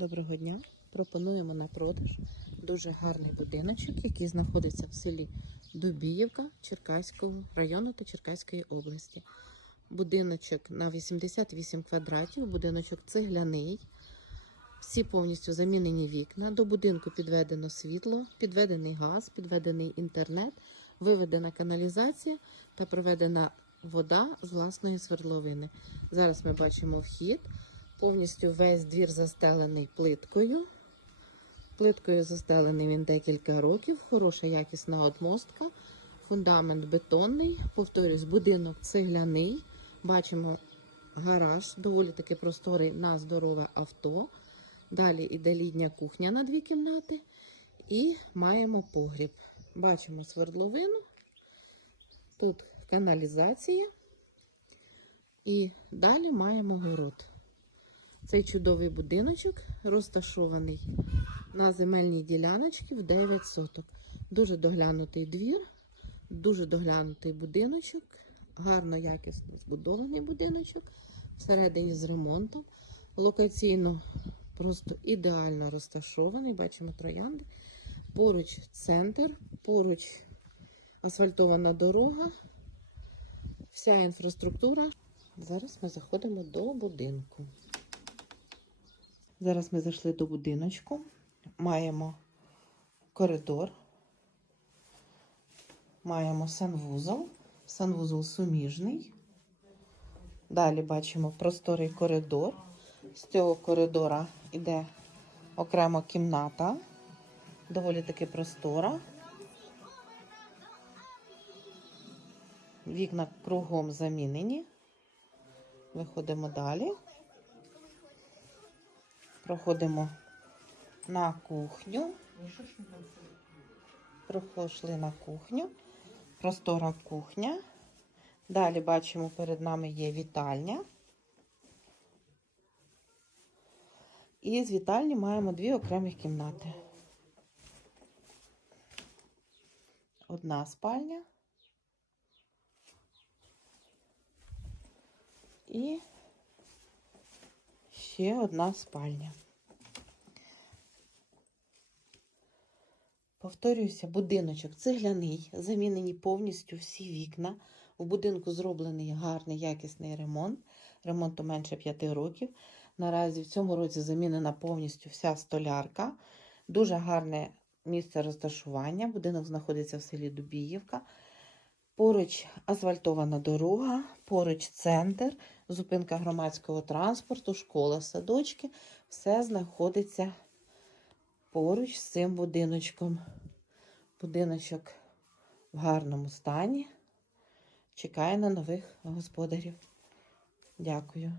Доброго дня. Пропонуємо на продаж дуже гарний будиночок, який знаходиться в селі Дубіївка Черкаського району та Черкаської області. Будиночок на 88 квадратів, будиночок цегляний. Всі повністю замінені вікна. До будинку підведено світло, підведений газ, підведений інтернет, виведена каналізація та проведена вода з власної свердловини. Зараз ми бачимо вхід. Повністю весь двір застелений плиткою. Плиткою застелений він декілька років. Хороша якісна одмостка. Фундамент бетонний. Повторюсь, будинок цегляний. Бачимо гараж, доволі таки просторий на здорове авто. Далі іде літня кухня на дві кімнати. І маємо погріб. Бачимо свердловину. Тут каналізація. І далі маємо город. Цей чудовий будиночок розташований на земельній діляночці в 9 соток. Дуже доглянутий двір, дуже доглянутий будиночок, гарно якісно збудований будиночок, всередині з ремонтом. Локаційно просто ідеально розташований. Бачимо троянди. Поруч центр, поруч асфальтована дорога, вся інфраструктура. Зараз ми заходимо до будинку. Зараз ми зайшли до будиночку. Маємо коридор, маємо санвузол, санвузол суміжний. Далі бачимо просторий коридор. З цього коридора йде окрема кімната, доволі таки простора. Вікна кругом замінені. Виходимо далі. Проходимо на кухню. Пройшли на кухню. Простора кухня. Далі бачимо, перед нами є вітальня. І з вітальні маємо дві окремі кімнати. Одна спальня. І ще одна спальня. Повторююся, будиночок цегляний, замінені повністю всі вікна. У будинку зроблений гарний якісний ремонт. Ремонту менше 5 років. Наразі в цьому році замінена повністю вся столярка. Дуже гарне місце розташування. Будинок знаходиться в селі Дубіївка. Поруч асфальтована дорога, поруч центр, зупинка громадського транспорту, школа, садочки. Все знаходиться поруч з цим будиночком. Будиночок в гарному стані. Чекає на нових господарів. Дякую.